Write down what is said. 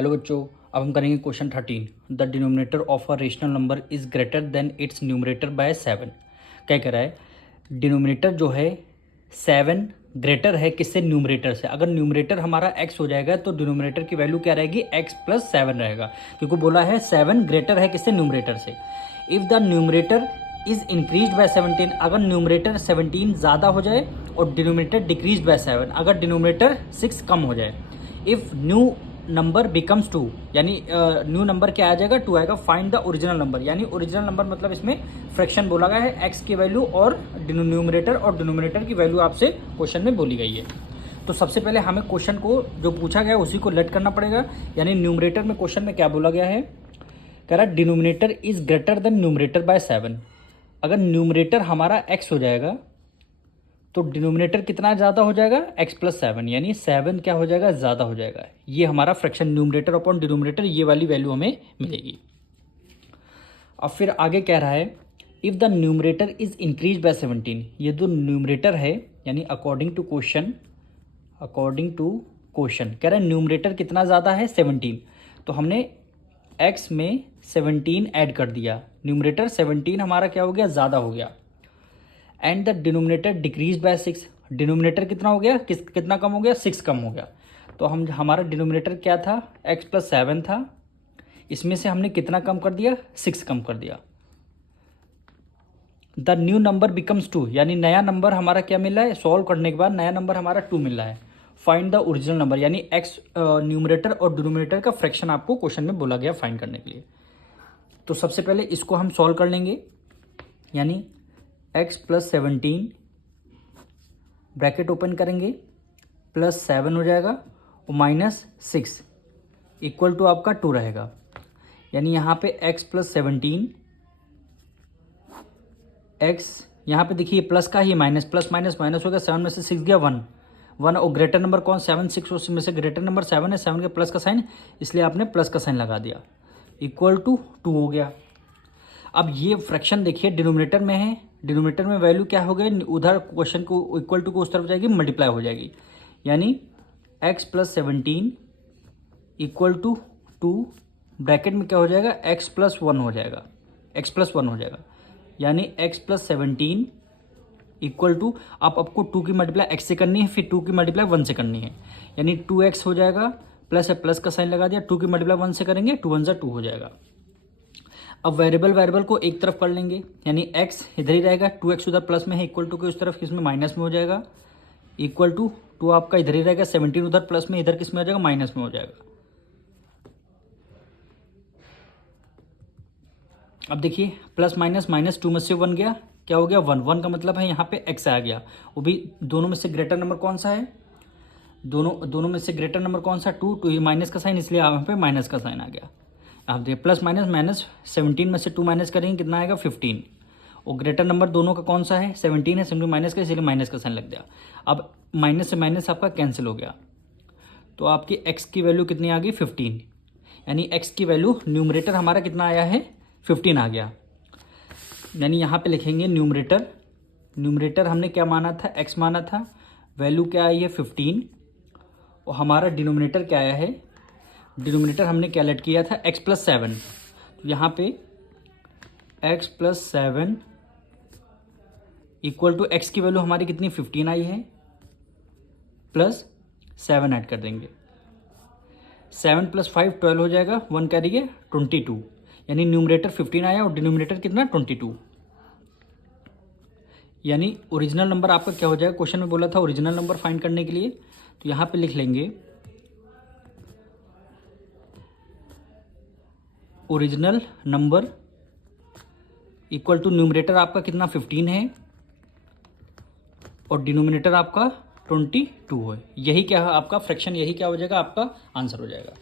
Hello बच्चों, अब हम करेंगे question 13। The denominator of a rational number is greater than it's numerator bye 7। क्या कह रहा है? डिनोमिनेटर जो है 7 ग्रेटर है किससे? न्यूमरेटर से। अगर न्यूमरेटर हमारा x हो जाएगा तो डिनोमिनेटर की वैल्यू क्या रहेगी? x प्लस 7 रहेगा, क्योंकि बोला है 7 ग्रेटर है किससे? न्यूमरेटर से। If the numerator is increase by 17, अगर न्यूमरेटर 17 ज़्यादा हो जाए और डिनोमिनेटर डिक्रीज बाय 7, अगर डिनोमिनेटर 6 कम हो जाए। इफ़ न्यू नंबर बिकम्स 2, यानी न्यू नंबर क्या आ जाएगा? 2 आएगा। फाइंड द ओरिजिनल नंबर, यानी ओरिजिनल नंबर मतलब इसमें फ्रैक्शन बोला गया है, एक्स की वैल्यू और न्यूमरेटर और डिनोमिनेटर की वैल्यू आपसे क्वेश्चन में बोली गई है। तो सबसे पहले हमें क्वेश्चन को जो पूछा गया है उसी को लेट करना पड़ेगा। यानी न्यूमरेटर में क्वेश्चन में क्या बोला गया है? कह रहा denominator is greater than numerator bye 7। अगर न्यूमरेटर हमारा एक्स हो जाएगा तो डिनोमिनेटर कितना ज़्यादा हो जाएगा? x प्लस 7, यानी 7 क्या हो जाएगा? ज़्यादा हो जाएगा। ये हमारा फ्रैक्शन न्यूमरेटर अपॉन डिनोमिनेटर, ये वाली वैल्यू हमें मिलेगी। अब फिर आगे कह रहा है if the numerator is increase by 17। ये जो न्यूमरेटर है, यानी अकॉर्डिंग टू क्वेश्चन कह रहा है न्यूमरेटर कितना ज़्यादा है? 17। तो हमने x में 17 ऐड कर दिया, न्यूमरेटर 17 हमारा क्या हो गया? ज़्यादा हो गया। And the denominator decrease by 6। Denominator कितना हो गया? कितना कम हो गया? 6 कम हो गया। तो हमारा डिनोमिनेटर क्या था? x प्लस 7 था। इसमें से हमने कितना कम कर दिया? 6 कम कर दिया। द न्यू नंबर बिकम्स 2, यानी नया नंबर हमारा क्या मिल रहा है? सॉल्व करने के बाद नया नंबर हमारा 2 मिल रहा है। फाइंड द ओरिजिनल नंबर, यानी x न्यूमरेटर और डिनोमिनेटर का फ्रैक्शन आपको क्वेश्चन में बोला गया फाइंड करने के लिए। तो सबसे पहले इसको हम सॉल्व कर लेंगे, यानी x प्लस 17 ब्रैकेट ओपन करेंगे प्लस 7 हो जाएगा और माइनस 6 इक्वल टू आपका 2 रहेगा। यानी यहाँ पे x प्लस 17, x यहाँ पे देखिए प्लस का ही माइनस, प्लस माइनस माइनस हो गया। 7 में से 6 गया 1 और ग्रेटर नंबर कौन? 7 6 उसमें से ग्रेटर नंबर 7 है। 7 के प्लस का साइन, इसलिए आपने प्लस का साइन लगा दिया, इक्वल टू 2 हो गया। अब ये फ्रैक्शन देखिए डिनोमिनेटर में है, डिनोमिनेटर में वैल्यू क्या हो गई? उधर क्वेश्चन को इक्वल टू को उस तरफ जाएगी, मल्टीप्लाई हो जाएगी। यानी x plus 17 equal to 2 bracket में क्या हो जाएगा? x प्लस 1 हो जाएगा, x प्लस 1 हो जाएगा। यानी x प्लस 17 इक्वल टू, आपको 2 की मल्टीप्लाई x से करनी है, फिर 2 की मल्टीप्लाई 1 से करनी है। यानी 2x हो जाएगा, प्लस है प्लस का साइन लगा दिया, 2 की मल्टीप्लाई 1 से करेंगे, 2 1 2 हो जाएगा। अब वेरिएबल को एक तरफ कर लेंगे, यानी x इधर ही रहेगा, 2x उधर प्लस में है, इक्वल टू के उस तरफ किसमें? माइनस में हो जाएगा, इक्वल टू 2 आपका इधर ही रहेगा, 17 उधर प्लस में, इधर किस में हो जाएगा? माइनस में हो जाएगा। अब देखिए प्लस माइनस माइनस 2 में से 1 गया, क्या हो गया? 1 का मतलब है यहाँ पे x आ गया। वो भी दोनों में से ग्रेटर नंबर कौन सा है? दोनों में से ग्रेटर नंबर कौन सा? 2 ये माइनस का साइन, इसलिए यहाँ पे माइनस का साइन आ गया। आप देखिए प्लस माइनस माइनस, 17 में से 2 माइनस करेंगे कितना आएगा? 15। और ग्रेटर नंबर दोनों का कौन सा है? 17 है, 17 माइनस का, इसलिए माइनस का साइन लग गया। अब माइनस से माइनस आपका कैंसिल हो गया, तो आपकी x की वैल्यू कितनी आ गई? 15। यानी x की वैल्यू न्यूमरेटर हमारा कितना आया है? 15 आ गया। यानी यहाँ पे लिखेंगे न्यूमरेटर हमने क्या माना था? x माना था, वैल्यू क्या आई है? 15। और हमारा डिनोमिनेटर क्या आया है? डिनोमिनेटर हमने क्या लेट किया था? x plus 7। तो यहाँ पे x plus 7 equal to x की वैल्यू हमारी कितनी? 15 आई है, प्लस 7 ऐड कर देंगे, 7 प्लस 5 12 हो जाएगा, 1 कैरी है 22। यानी न्यूमरेटर 15 आया और डिनोमिनेटर कितना? 22। यानी ओरिजिनल नंबर आपका क्या हो जाएगा? क्वेश्चन में बोला था ओरिजिनल नंबर फाइंड करने के लिए, तो यहाँ पे लिख लेंगे original number equal to numerator आपका कितना? 15 है और डिनोमिनेटर आपका 22 है। यही क्या है आपका फ्रैक्शन, यही क्या हो जाएगा? आपका आंसर हो जाएगा।